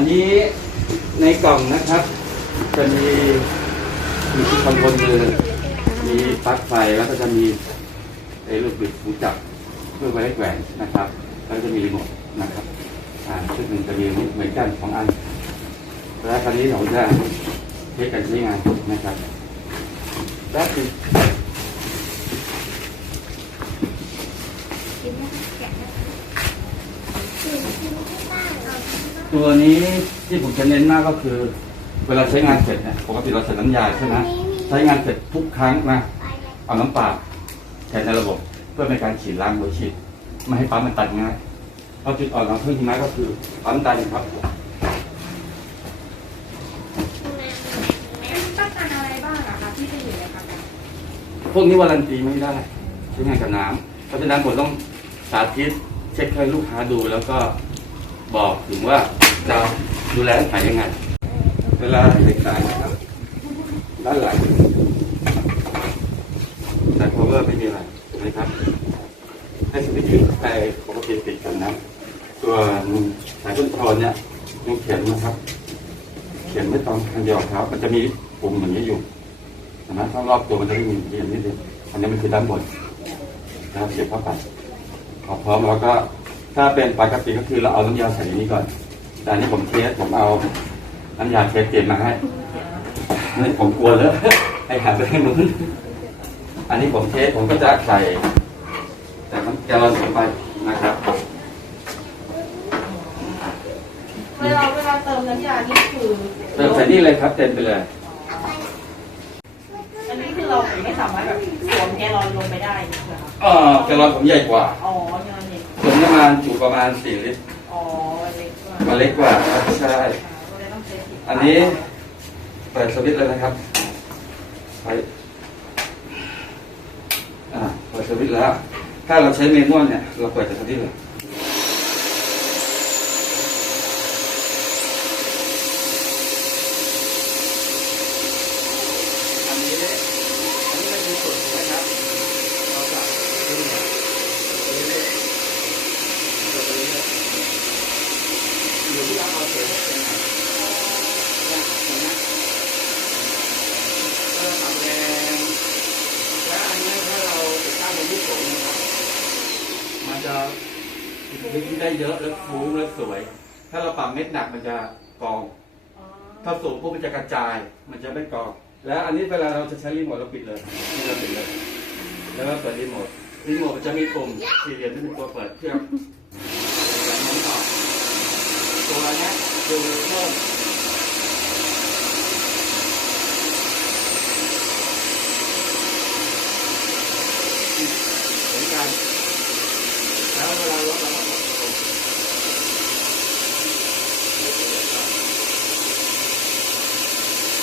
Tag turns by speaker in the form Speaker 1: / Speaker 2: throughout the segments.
Speaker 1: อันนี้ในกล่องนะครับจะมีมีคอนโทรลมือมีปลั๊กไฟแล้วก็จะมีไอ้ลูกบิดหูจับเพื่อไว้ให้แกว่งนะครับ แล้วก็จะมีรีโมทนะครับอ่าซึ่งจะมีเหมือนกันสองอัน แล้วคราวนี้ผมจะเทสการใช้งานนะครับแป๊บนึง ตัวนี้ที่ผมจะเน้นมากก็คือ เวลาใช้งานเสร็จเนี่ยปกติเราใส่น้ำยาใช่ไหมใช้งานเสร็จทุกครั้งนะเอาน้ำเปล่าแทนในระบบเพื่อเป็นการฉีดล้างหัวฉีดไม่ให้ปั๊มมันตันง่ายเพราะจุดอ่อนของเครื่องหิมะก็คือปั๊มตันครับ
Speaker 2: ต้องการอะไรบ้างอะคะที่จะอยู่ในประกัน
Speaker 1: พวกนี้วารันตีไม่ได้ใช้งานกับน้ำเพราะฉะนั้นผมต้องสาธิตเช็คให้ลูกค้าดูแล้วก็ บอกถึงว่าเราดูแลขายยังไง เวลาเด็กสายนะครับด้านหลังแต่ cover ไม่มีอะไรนะครับให้สวิยู่ไปปกติติดกันนะตัวสายคอนทรลเนี่ยยังเขียนนะครับ เขียนไม่ตรงทางเดียวกับ มันจะมีปุ่มอย่างนี้อยู่นะถ้ารอบตัวมันจะไม่มีเรียนนิดเดียวอันนี้มันคือด้านบนนะครับเสียบเข้าไปพอพร้อมแล้วก็ ถ้าเป็นปกติก็คือเราเอาน้ำยาใส่ในนี้ก่อน แต่อันนี้ผมเทสผมเอาน้ำยาเทสเตรียมมาให้นี่ผมกลัวเลยให้หาไปให้มึงอันนี้ผมเทสผมก็จะใส่ แต่มันแกลลอนลงไปนะครับ
Speaker 2: เวลาเวลาเติมน้ำยานี่คือ
Speaker 1: เติมใส่นี่เลยครับ เต็มไปเลย
Speaker 2: อันนี้คือเราไม่สามารถแบบสวมแกลลอนลงไปได้ใช่ไหมคะ
Speaker 1: เออแกลลอนผมใหญ่กว่า
Speaker 2: อ๋อแกลลอน เอง
Speaker 1: ผมประมาณจุประมาณสี่ลิตร
Speaker 2: อ๋อเล็กกว่า
Speaker 1: มันเล็กกว่าครับใช่
Speaker 2: ก็เลยต้องใช้สี
Speaker 1: อันนี้ เปิดสวิตช์เลยนะครับไปอ่าเปิดสวิตช์แล้ว ถ้าเราใช้เมนวลเนี่ย เราเปิดจากสวิตช์เลย อันนี้ อันนี้ไม่มีสุดนะครับ เราจะดูเนี่ยเรื่อยๆตัวนี้เนี่ยอยู่ที่เราเอาเสียงเป็นไง เนี่ยตรงเนี้ยก็ทำแรงและอันนี้ถ้าเราติดตั้งบนที่สูงนะครับ มัน จะดึงได้เยอะและฟูและสวย ถ้าเราปรับเม็ดหนักมันจะกอง ถ้าสูงปุ๊บมันจะกระจาย มันจะไม่กอง แล้วอันนี้เวลาเราจะใช้รีโมทเราปิดเลยนี่เราปิดเลย แล้วก็เปิดรีโมทรีโมทมันจะมีปุ่มสี่เหลี่ยมที่เป็นตัวเปิดเครื่องแบบนี้ออตัวนี้คือเพิ่ม เหมือนกัน แล้วเวลาลดเราก็กดลง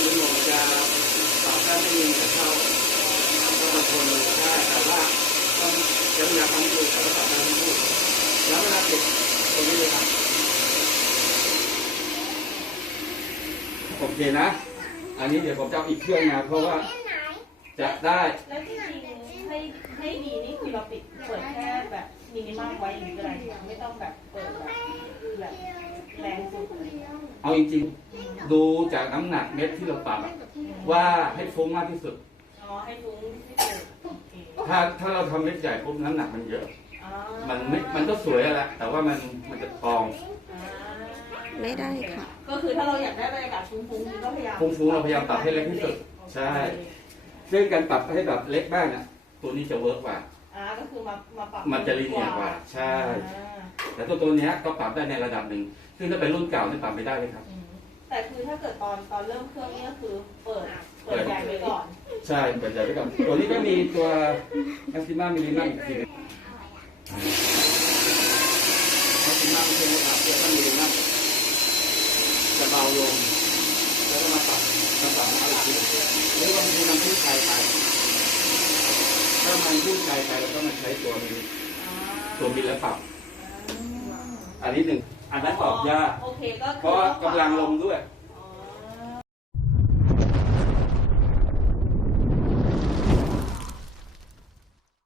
Speaker 1: มันหมดจะ ปรับได้ไม่มีแต่เข้าก็บางคนมันได้แต่ว่าต้องใช้เวลาความดูแต่ก็ปรับได้ไม่พูดแล้วเวลาปิดตรงนี้เลยครับโอเคนะ อันนี้เดี๋ยวผมจะเอาอีกเครื่องมาเพราะว่าจะได้
Speaker 2: แล้วจริงๆให้ให้ดีนี่คือเราปิดเปิดแค่แบบมินิมัมไว้อย่างนี้ก็ได้ใช่ไหมไม่ต้องแบบเปิดแบบแบบแรงสุดเลย
Speaker 1: เอาจริงๆ ดูจากน้ำหนักเม็ดที่เราปรับอะว่าให้ฟุ้งมากที่สุด
Speaker 2: อ๋อให้ฟุ้งที่สุดโอเค
Speaker 1: ถ้าถ้าเราทำเม็ดใหญ่ปุ๊บน้ำหนักมันเยอะ
Speaker 2: อ่า
Speaker 1: มันไม่มันก็สวยอะแหละแต่ว่ามันมันจะกอง
Speaker 2: อ่า
Speaker 3: ไม่ได้ค่ะ
Speaker 2: ก็คือถ้าเราอยากได้บรรยากาศฟุ้งๆก็พยายาม
Speaker 1: ฟุ้งๆเราพยายามปรับให้เล็กที่สุด ใช่ ซึ่งการปรับให้แบบเล็กบ้างอะตัวนี้จะเวิร์กกว่า
Speaker 2: อ่าก็คือมามาปรับ
Speaker 1: มันจะลีเนียร์กว่าใช่
Speaker 2: อ่า
Speaker 1: แต่ตัวตัวเนี้ยก็ปรับได้ในระดับหนึ่งซึ่งถ้าเป็นรุ่นเก่านี่ปรับไม่ได้เลยครับ
Speaker 2: อืม แต่คือถ้าเกิดตอนตอนเริ่มเครื่องนี่ก็คือเปิดเปิดใหญ่ไว้ก่อน
Speaker 1: ใช่เปิดใจไว้ก่อนตัวนี้ก็มีตัว maximum minimum อีกทีหนึง maximum ใช่ไหมครับแล้วก็ minimum จะเบาลงแล้วก็มาปรับมาปรับอาอีกทีหนึ่งหรือบางทีมันพูดไกลไปถ้ามันพูดไกลไปเราก็มาใช้ตัวมิลตัวมิลแล้วปรับ อันนี้หนึ่งอันนั้นตอบยาก
Speaker 2: โอเคก็
Speaker 1: เพราะว่ากำลังลมด้วย
Speaker 2: อ